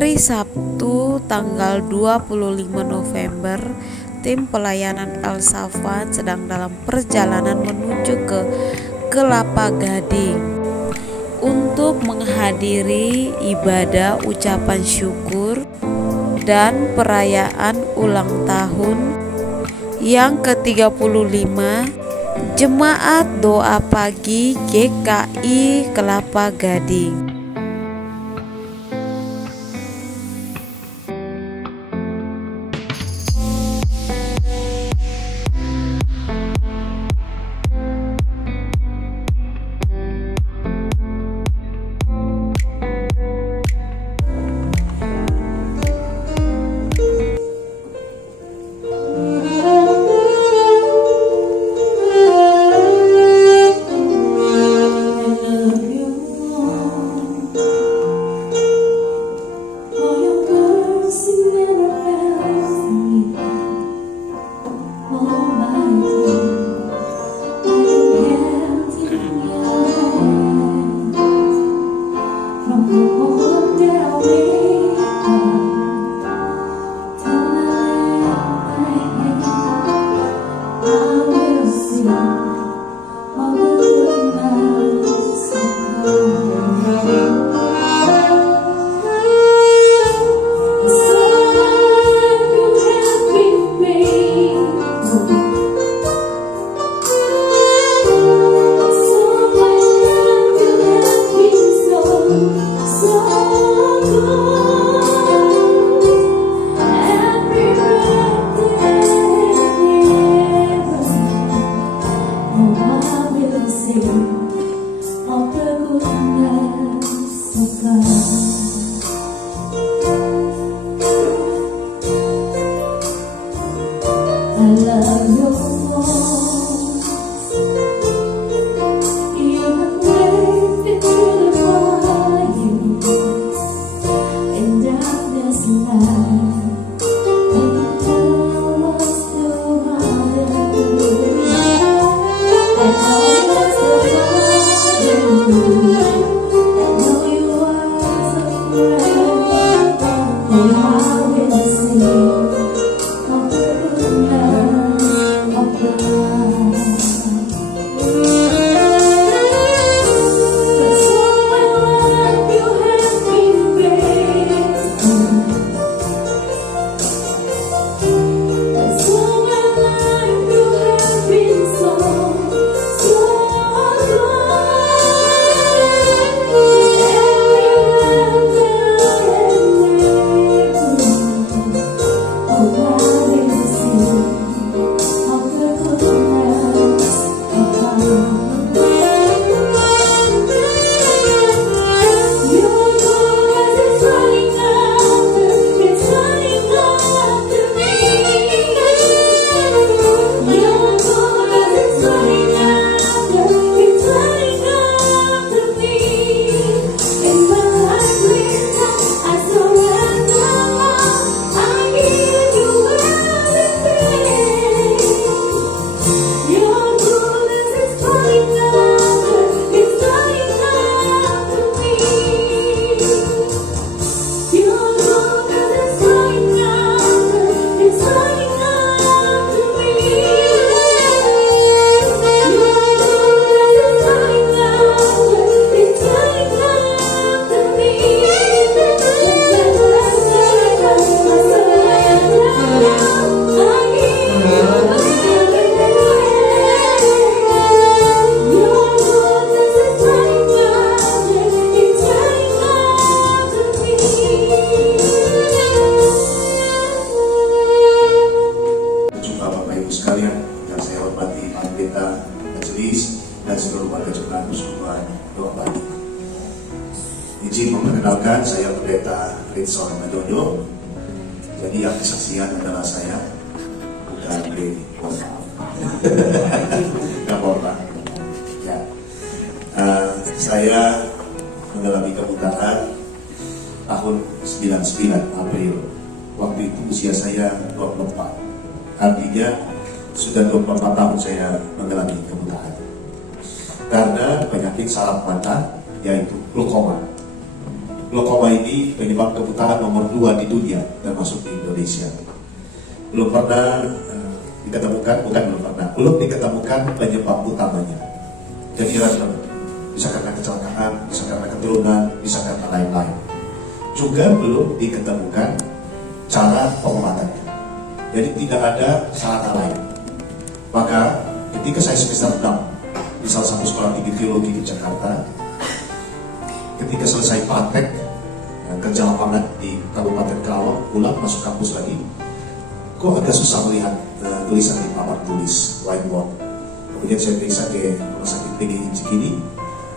hari Sabtu tanggal 25 November, tim pelayanan El Safan sedang dalam perjalanan menuju ke Kelapa Gading untuk menghadiri ibadah ucapan syukur dan perayaan ulang tahun yang ke-35 Jemaat Doa Pagi GKI Kelapa Gading. Izin memperkenalkan, saya Pendeta Ritson Madono. Jadi yang kesaksian adalah saya, bukan Dedi. Gak apa-apa. Ya. Saya mengalami kebutaan tahun 99 April. Waktu itu usia saya 24. Artinya sudah 24 tahun saya mengalami kebutaan. Karena penyakit saraf mata, yaitu glaukoma. Glaukoma ini penyebab kebutahan nomor 2 di dunia, termasuk di Indonesia. Belum pernah belum diketemukan penyebab utamanya. Jadi random, bisa karena kecelakaan, bisa karena keturunan, bisa karena lain-lain. Juga belum diketemukan cara pengobatannya. Jadi tidak ada cara lain. Maka ketika saya semester 6 di salah satu sekolah tinggi teologi di Jakarta, ketika selesai praktek kerja lapangan di Kabupaten Karawang, pulang masuk kampus lagi, kok agak susah melihat tulisan di papan tulis whiteboard. Kemudian saya periksa ke rumah sakit PGI Cikini,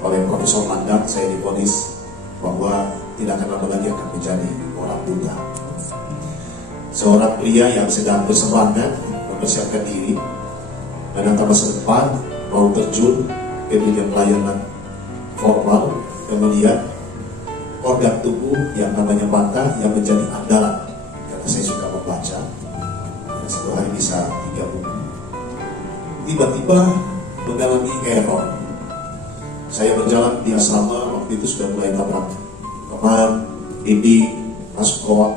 oleh Profesor Landang saya divonis bahwa tidak akan lama lagi akan menjadi orang buta. Seorang pria yang sedang bersemangat mempersiapkan diri menatap masa depan, mau terjun ke dunia pelayanan formal, kemudian organ tubuh yang namanya mata yang menjadi andalan. Karena saya suka membaca, satu hari bisa 3 buku. Tiba-tiba mengalami error. Saya berjalan di asrama, waktu itu sudah mulai tabrak teman, bimbing, masuk kolam,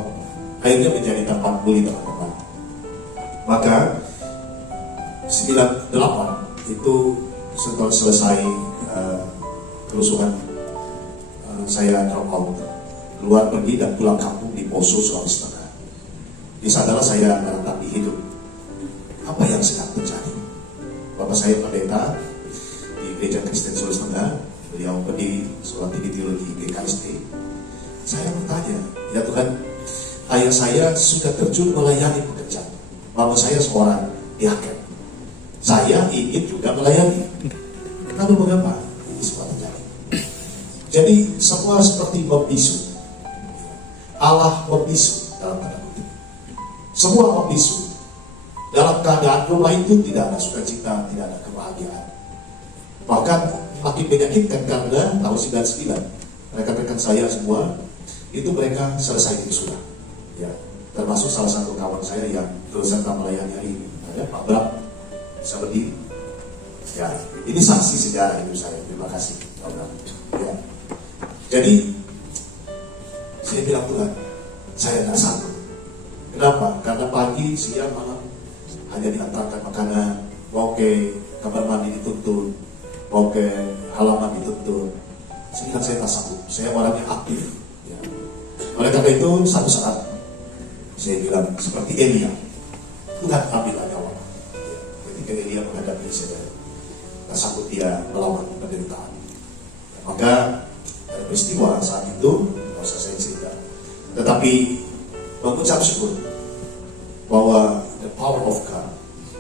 akhirnya menjadi tempat bully teman-teman. Maka 98 itu setelah selesai kerusuhan, saya drop out, keluar pergi dan pulang kampung di Poso, Sulawesi Tengah. Di sanalah saya menatapi hidup. Apa yang sedang terjadi? Bapak saya pendeta di Gereja Kristen Sulawesi Tengah, beliau pendiri Sekolah Tinggi Teologi GKST. Saya bertanya, ya Tuhan, ayah saya sudah terjun melayani pekerjaan. Mama saya seorang diaken. Saya ingin juga melayani. Lalu mengapa ini semua terjadi? Jadi semua seperti membisu. Allah membisu dalam tanda kutip. Semua membisu. Dalam keadaan rumah itu tidak ada sukacita, tidak ada kebahagiaan. Bahkan makin menyakitkan karena tahun 99 rekan-rekan saya semua itu mereka selesai wisuda. Ya, termasuk salah satu kawan saya yang terus serta melayani hari ini, ada Pak Bram, bisa berdiri. Ya, ini saksi sejarah hidup saya. Terima kasih, Pak Bram. Ya. Jadi saya bilang, Tuhan, saya tidak sanggup. Kenapa? Karena pagi, siang, malam hanya diantarkan makanan, mau ke kamar mandi dituntun, mau ke halaman dituntun. Sehingga saya tak sanggup. Saya orangnya aktif. Ya. Oleh karena itu, satu saat saya bilang seperti Elia, Tuhan ambillah nyawa. Ya. Ketika Elia menghadapi saya, tak sanggup dia melawan penderitaan. Ya, maka ada peristiwa saat itu, tidak usah saya cerita. Tetapi mengucap syukur bahwa the power of God,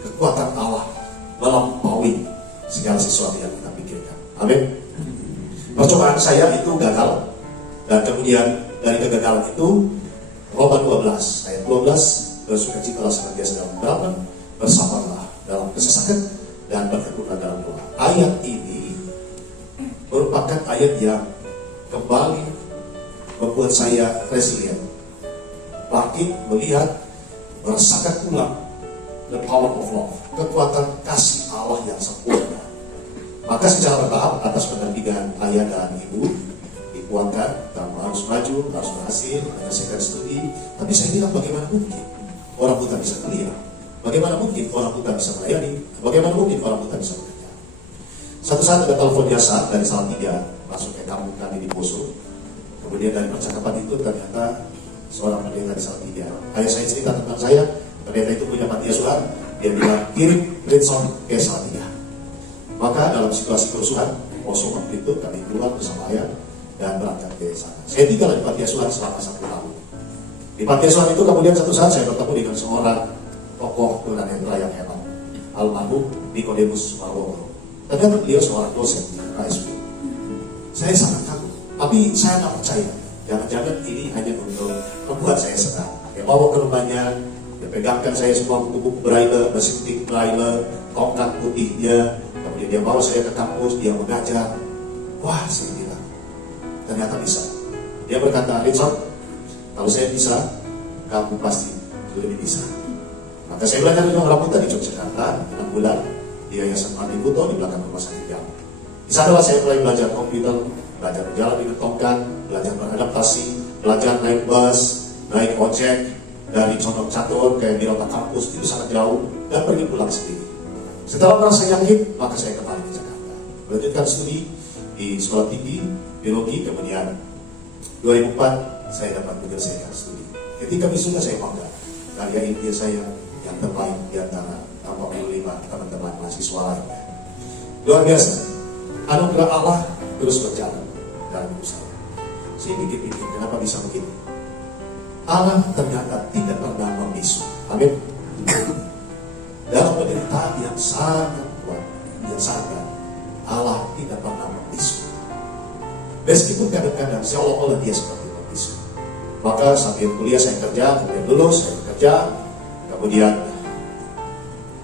kekuatan Allah melampaui segala sesuatu yang kita pikirkan. Amin. Percobaan saya itu gagal, dan kemudian dari kegagalan itu Roma 12 ayat 12, bersukacitalah senantiasa dalam pengharapan, bersabarlah dalam kesesakan, dan bertekunlah dalam doa. Ayat ini merupakan ayat yang kembali membuat saya resilient, bangkit melihat, merasakan ulang the power of love, kekuatan kasih Allah yang sempurna. Maka secara bertahap atas pendampingan ayah dan ibu dikuatkan, kamu harus maju, harus berhasil, menyelesaikan studi. Tapi saya bilang, bagaimana mungkin orang buta bisa kuliah? Bagaimana mungkin orang buta bisa melayani? Bagaimana mungkin orang buta bisa bekerja? Satu saat ada telepon biasa dari Salatiga masuk ke kampung kami di Poso. Kemudian dari percakapan itu ternyata seorang pendeta di Salatiga. Ayah saya cerita tentang saya, pendeta itu punya panti asuhan. Dia bilang, kirim Rinson ke Salatiga. Maka dalam situasi kerusuhan Poso waktu itu kami keluar bersama ayah dan berangkat ke sana. Saya tinggal di panti asuhan selama 1 tahun. Di panti asuhan itu kemudian satu saat saya bertemu dengan seorang tokoh tunanetra yang hebat, almarhum Nikodemus Marwono. Ternyata beliau seorang dosen di KSP. Saya sangat kagum, tapi saya tak percaya. Jangan-jangan ini hanya untuk membuat saya senang. Dia bawa ke rumahnya, dia pegangkan saya semua buku-buku Braille, mesin tik Braille, tongkat putihnya. Kemudian dia bawa saya ke kampus, dia mengajar. Wah, saya bilang, ternyata bisa. Dia berkata, Rinson, kalau saya bisa, kamu pasti lebih bisa. Maka saya belajar dengan orang buta di Yogyakarta 6 bulan di Yayasan Mati Buto di belakang rumah sakit Jawa. Di sanalah saya mulai belajar komputer, belajar berjalan dengan tongkat, belajar beradaptasi, belajar naik bus, naik ojek, dari Condong Catur ke Dirota kampus itu sangat jauh, dan pergi pulang sendiri. Setelah merasa yakin, maka saya kembali ke Jakarta. Melanjutkan studi di sekolah tinggi, biologi, kemudian 2004 saya dapat menyelesaikan studi. Ketika wisuda saya bangga, karya ilmiah saya yang terbaik di antara 45 teman-teman mahasiswa lainnya. Luar biasa, anugerah Allah terus berjalan dalam hidup saya. Saya pikir-pikir, kenapa bisa begini? Allah ternyata tidak pernah membisu. Amin. Dalam penderitaan yang sangat kuat, yang sangat, Allah tidak pernah membisu. Meskipun kadang-kadang seolah-olah dia seperti membisu. Maka sambil kuliah saya kerja, kemudian lulus saya bekerja, kemudian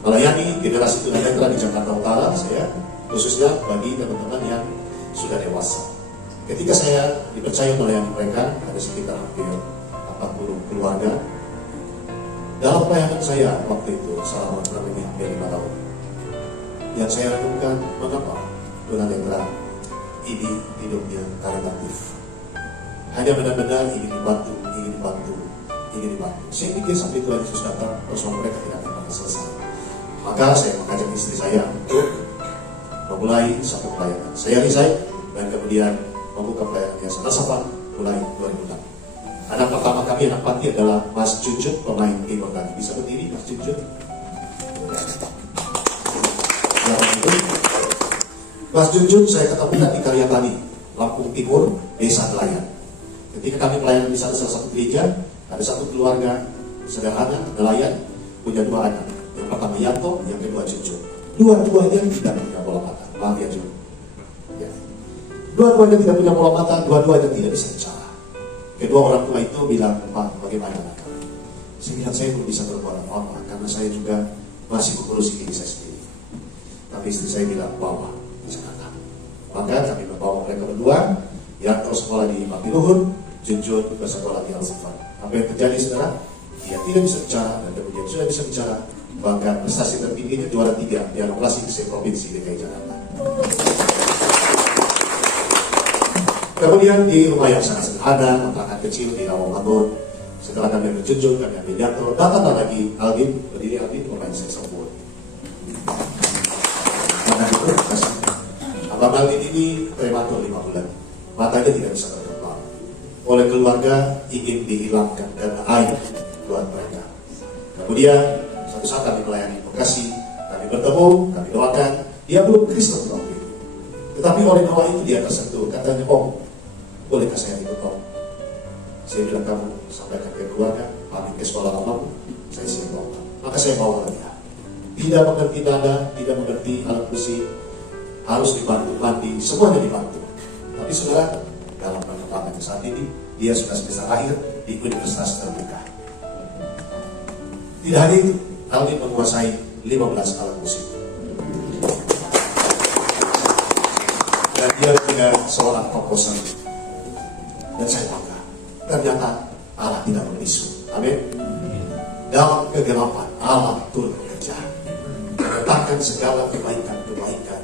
melayani generasi tunanetra di Jakarta Utara, saya khususnya bagi teman-teman yang sudah dewasa. Ketika saya dipercaya melayani mereka, ada sekitar hampir 40 keluarga. Dalam pelayanan saya waktu itu selama kurang lebih hampir 5 tahun, yang saya renungkan, mengapa tunanetra ini hidupnya karitatif, hanya benar-benar ingin dibantu. Saya pikir sampai Tuhan Yesus datang, persoalan mereka tidak akan pernah selesai. Maka saya mengajak istri saya untuk memulai satu pelayanan. Saya resign dan kemudian membuka pelayanan Yayasan Al-Safa mulai 2006. Anak pertama kami, anak panti adalah Mas Junjun, pemain keyboard tadi. Bisa berdiri Mas Junjun? Mas Junjun saya ketemukan di Karyatani, Lampung Timur, Desa Nelayan. Ketika kami pelayanan di sana salah satu gereja, ada satu keluarga sederhana nelayan punya 2 anak. Yang pertama Yanto, yang kedua Junjun. Dua-duanya tidak punya bola mata. Maaf ya Jun. Ya. Dua-duanya tidak punya bola mata, dua-duanya tidak bisa bicara. Kedua orang tua itu bilang, Pak, bagaimana anak kami? Saya bilang, saya belum bisa berbuat apa-apa karena saya juga masih mengurusi diri saya sendiri. Tapi istri saya bilang, bawa di Jakarta. Maka kami membawa mereka berdua, yang terus sekolah di Bakti Luhur, Junjun bersekolah di Al-Safa. Apa yang terjadi saudara? Dia tidak bisa bicara dan kemudian sudah bisa bicara. Bahkan prestasi tertingginya juara 3 Piala Klasik se-Provinsi DKI Jakarta. Kemudian di rumah yang sangat sederhana, kontrakan kecil di Rawamangun. Setelah kami berjunjung, kami ambil jatuh, datang lagi Aldin, berdiri Aldin, pemain saksofon. Maka itu, Abang Aldin ini prematur 5 bulan, matanya tidak bisa berkembang. Oleh keluarga ingin dihilangkan dan air buat mereka. Kemudian suatu saat kami melayani Bekasi, kami bertemu, kami doakan. Dia belum Kristen waktu itu, tetapi oleh doa itu dia tersentuh. Katanya, Om, bolehkah saya ikut Om? Saya bilang, kamu sampaikan ke keluarga, pamit ke sekolah kamu, saya siap bawa. Maka saya bawa dia. Tidak mengerti nada, tidak mengerti alat musik, harus dibantu mandi, semuanya dibantu. Tapi saudara, dalam perkembangan saat ini, dia sudah semester akhir di Universitas Terbuka. Tidak hanya itu, Aldin menguasai 15 alat musik. Dan dia juga seorang komposer. Dan saya bangga. Ternyata Allah tidak membisu. Amin. Dalam kegelapan Allah turun bekerja, mendatangkan segala kebaikan-kebaikan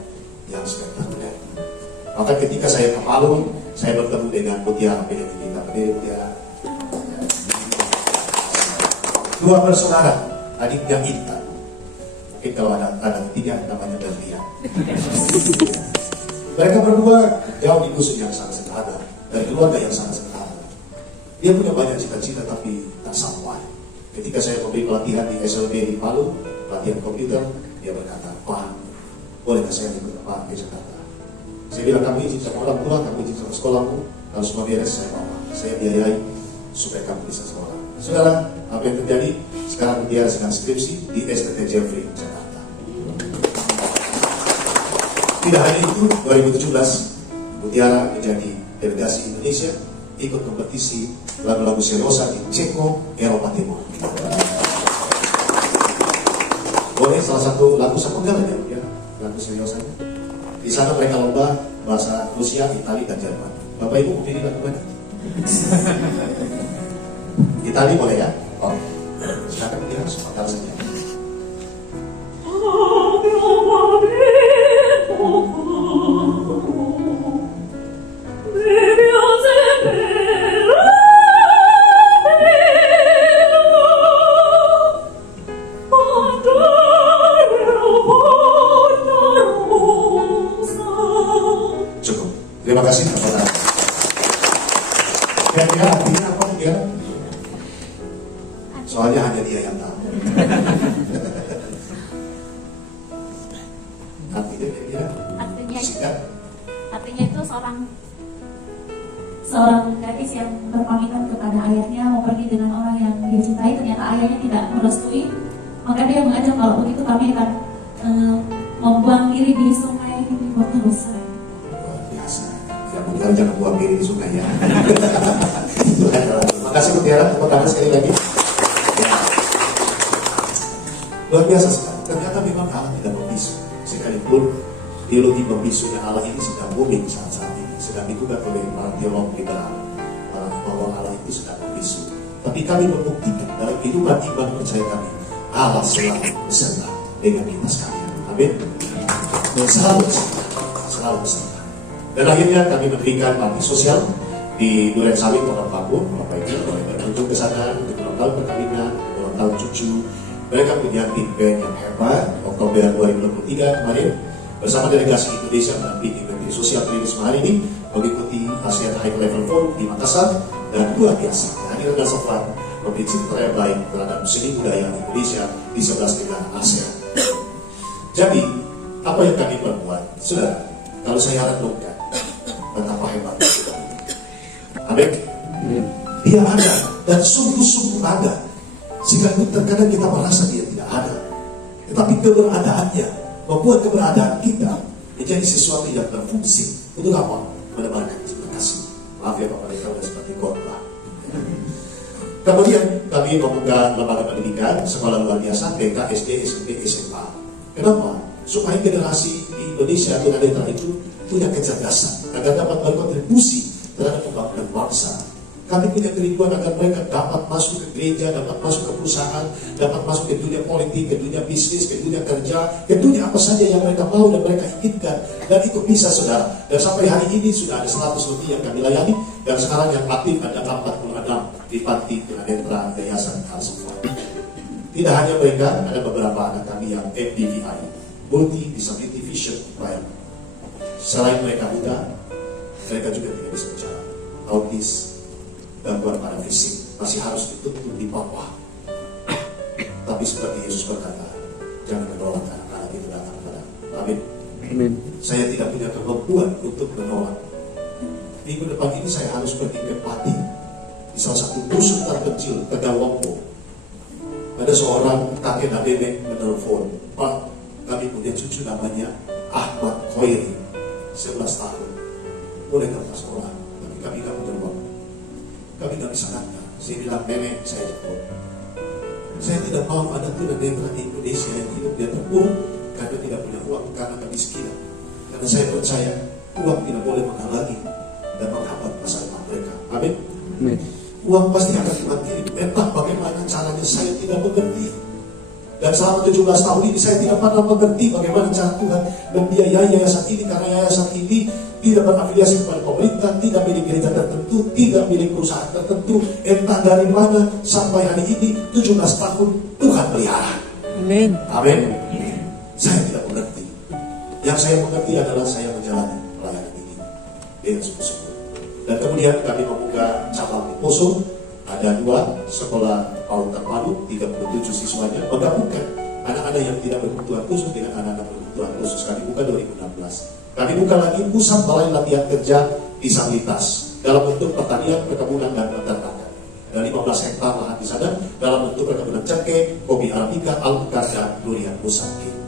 yang spektakuler. Maka ketika saya ke Palu, saya bertemu dengan Mutiara Benedikta. Dua bersaudara, adiknya Intan. Mungkin kalau ada ketiga namanya Berlian. Mereka berdua jauh di dusun yang sangat sederhana, dari keluarga yang sangat sederhana. Dia punya banyak cita-cita tapi tak sampai. Ketika saya memberi pelatihan di SLB di Palu, pelatihan komputer, dia berkata, Pak, bolehkah saya ikut Pak ke Jakarta? Saya bilang, kamu izin sama orang tua, kamu izin sama sekolahmu, kalau semua beres saya bawa, saya biayai supaya kamu bisa sekolah. Saudara, apa yang terjadi? Sekarang dia sedang skripsi di STT Jeffrey, Jakarta. Tidak hanya itu, 2017 Mutiara menjadi delegasi Indonesia ikut kompetisi lagu-lagu Seriosa di Ceko, Eropa Timur. Boleh salah satu lagu sepenggal ya, lagu Seriosanya. Di sana mereka lomba bahasa Rusia, Italia, dan Jerman. Bapak Ibu pilih lagu mana? Italia boleh ya? Oh, silakan dia sepenggal saja. kasih kepada. Kira-kira artinya apa ya? Soalnya hanya dia yang tahu. Artinya kira-kira? Artinya itu seorang gadis yang berpamitan kepada ayahnya mau pergi dengan orang yang dia cintai, ternyata ayahnya tidak merestui, maka dia mengajak kalau begitu kami akan membuang diri di sungai ini buat dosa. Luar biasa. Ya benar, jangan buang diri di sungai ya. Itu adalah. Makasih Mutiara, tepuk tangan sekali lagi. Ya. Luar biasa sekali. Ternyata memang Allah tidak membisu. Sekalipun teologi membisunya Allah ini sedang booming saat ini, sedang digugat oleh para teolog liberal bahwa Allah itu sedang membisu. Tapi kami membuktikan dalam kehidupan iman percaya kami, Allah selalu beserta dengan kita sekalian. Amin. Selalu beserta, selalu beserta. Dan akhirnya kami memberikan bakti sosial di Duren Sawit, Kota Papua. Bapak Ibu boleh berkunjung ke sana untuk ulang tahun perkawinan, ulang tahun cucu. Mereka punya tim band yang hebat. Oktober 2023 kemarin bersama delegasi Indonesia mendampingi Menteri Sosial Tri Risma hari ini mengikuti ASEAN High Level Forum di Makassar, dan luar biasa kehadiran dan Sofwan memberi citra yang baik terhadap seni budaya Indonesia di 11 negara ASEAN. Jadi apa yang kami perbuat, saudara, kalau saya renungkan betapa hebatnya kita. Amin. Dia ada dan sungguh-sungguh ada, sehingga terkadang kita merasa dia tidak ada, tetapi keberadaannya membuat keberadaan kita menjadi sesuatu yang berfungsi untuk apa? Menebarkan cinta kasih. Maaf ya Bapak, mereka sudah seperti khotbah. Kemudian kami membuka lembaga pendidikan, sekolah luar biasa, TK, SD, SMP, SMA. Kenapa? Supaya generasi di Indonesia tunanetra itu punya kecerdasan agar dapat berkontribusi terhadap pembangunan bangsa. Kami punya kerinduan agar mereka dapat masuk ke gereja, dapat masuk ke perusahaan, dapat masuk ke dunia politik, ke dunia bisnis, ke dunia kerja, ke dunia apa saja yang mereka mau dan mereka inginkan. Dan itu bisa, saudara. Dan sampai hari ini sudah ada 100 lebih yang kami layani, dan sekarang yang aktif ada 46 di panti tunanetra Yayasan Al-Safwan. Tidak hanya mereka, ada beberapa anak kami yang MDVI, Multi Disability Vision Impairment. Selain mereka buta, mereka juga tidak bisa bicara, autis, gangguan pada fisik, masih harus dituntun di bawah. Tapi seperti Yesus berkata, jangan menolak anak-anak itu datang kepada. Amin. Amin. Saya tidak punya kemampuan untuk menolak. Minggu depan ini saya harus pergi ke Pati, di salah satu dusun terpencil Tegawampo. Ada seorang kakek dan nenek menelpon, Pak, kami punya cucu namanya Ahmad Khoiri, 11 tahun. Boleh ke sekolah, tapi kami tidak punya uang. Kami tidak bisa datang. Saya bilang, nenek, saya jemput. Saya tidak mau ada tunanetra di Indonesia yang hidup di terpuruk karena tidak punya uang, karena kemiskinan. Karena saya percaya uang tidak boleh menghalangi dan menghambat masa depan mereka. Amin. Uang pasti akan Tuhan kirim. Entah bagaimana caranya, saya tidak mengerti. Dan selama 17 tahun ini saya tidak pernah mengerti bagaimana cara Tuhan membiayai yayasan ini, karena yayasan ini tidak berafiliasi kepada pemerintah, tidak milik gereja tertentu, tidak milik perusahaan tertentu. Entah dari mana sampai hari ini 17 tahun Tuhan pelihara. Amin. Amin. Saya tidak mengerti. Yang saya mengerti adalah saya menjalani pelayanan ini dengan sungguh-sungguh. Dan kemudian kami membuka cabang di Poso. Ada 2 sekolah PAUD terpadu, 37 siswanya, menggabungkan anak-anak yang tidak berkebutuhan khusus dengan anak-anak berkebutuhan khusus. Kami buka 2016. Kami buka lagi pusat balai latihan kerja disabilitas dalam bentuk pertanian, perkebunan, dan peternakan. Ada 15 hektar lahan di sana dalam bentuk perkebunan cengkeh, kopi arabica, alpukat, dan durian musangking.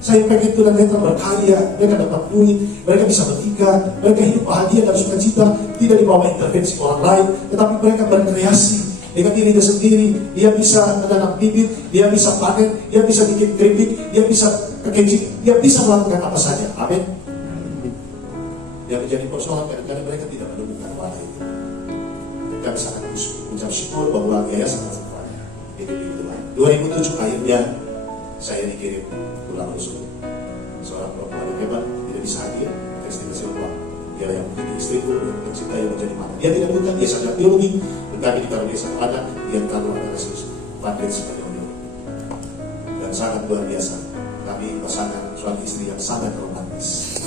Saya pengen tunanetra berkarya, mereka dapat duit, mereka bisa bertiga, mereka hidup bahagia dan sukacita, tidak dibawa intervensi orang lain, tetapi mereka berkreasi dengan dirinya sendiri. Dia bisa menanam bibit, dia bisa panen, dia bisa bikin keripik, dia bisa packaging, dia bisa melakukan apa saja. Amin. Yang menjadi persoalan kadang-kadang mereka tidak menemukan wadah itu. Kami sangat mengucap syukur bahwa yayasan Al-Safwan hidup di Tuhan. 2007 akhirnya saya dikirim pulang rusun. Seorang perempuan yang hebat, tidak bisa hadir, destinasi uang. Dia yang menjadi istriku, yang mencintai, yang menjadi mata. Dia tidak bukan, dia sadar teologi. Kami dikarunia satu anak, dia tahu ada kasus Patrick Spanyol. Dan sangat luar biasa. Kami pasangan suami istri yang sangat romantis.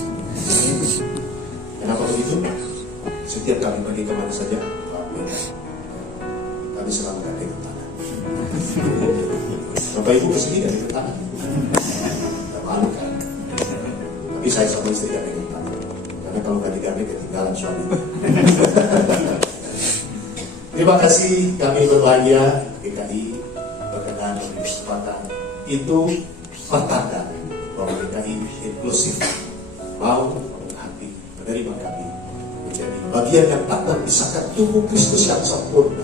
Kenapa begitu? Setiap kami pergi kemana saja, kami selalu ada tangan. Bapak Ibu kesini dari tangan, tidak malu kan? Tapi saya sama istri gak pegang tangan, karena kalau gak digamit ketinggalan suami. Terima kasih, kami berbahagia GKI berkenan memberi kesempatan. Itu pertanda bahwa GKI inklusif, mau hati menerima kami menjadi bagian yang tak terpisahkan tubuh Kristus yang sempurna,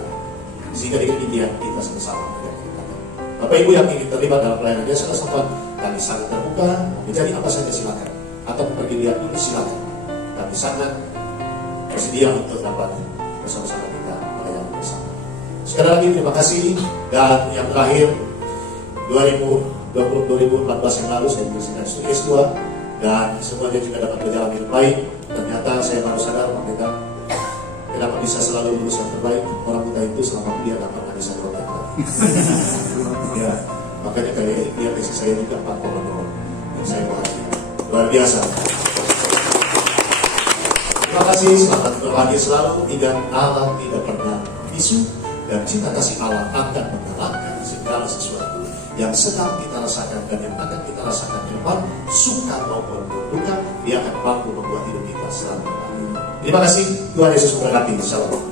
sehingga dengan impian kita sama-sama menjadi. Bapak Ibu yang ingin terlibat dalam pelayanan jasa kesehatan, kami sangat terbuka, menjadi apa saja silakan, atau pergi lihat dulu silakan. Kami sangat bersedia untuk dapat bersama-sama kita melayani bersama. Sekali lagi terima kasih, dan yang terakhir 2014 yang lalu saya diberikan studi S2 dan semuanya juga dapat berjalan dengan baik. Ternyata saya baru sadar mereka kenapa bisa selalu lulus yang terbaik. Orang kita itu selama kuliah dapat ada satu yang terbaik. Ya, makanya kayak dia tesis saya juga 4,0 dan saya bahagia luar biasa. Terima kasih, selamat berbahagia selalu. Tidak, Allah tidak pernah bisu, dan cinta kasih Allah akan mengalahkan segala sesuatu yang sedang kita rasakan dan yang akan kita rasakan ke depan, suka maupun duka. Dia akan mampu membuat hidup kita selalu bahagia. Terima kasih, Tuhan Yesus memberkati. Shalom.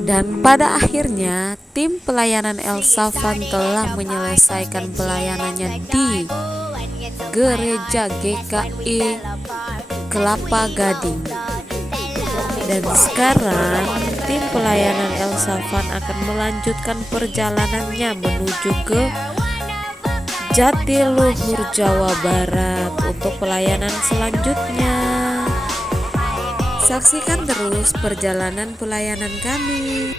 Dan pada akhirnya tim pelayanan El Safan telah menyelesaikan pelayanannya di Gereja GKI Kelapa Gading. Dan sekarang tim pelayanan El Safan akan melanjutkan perjalanannya menuju ke Jatiluhur, Jawa Barat untuk pelayanan selanjutnya. Saksikan terus perjalanan pelayanan kami.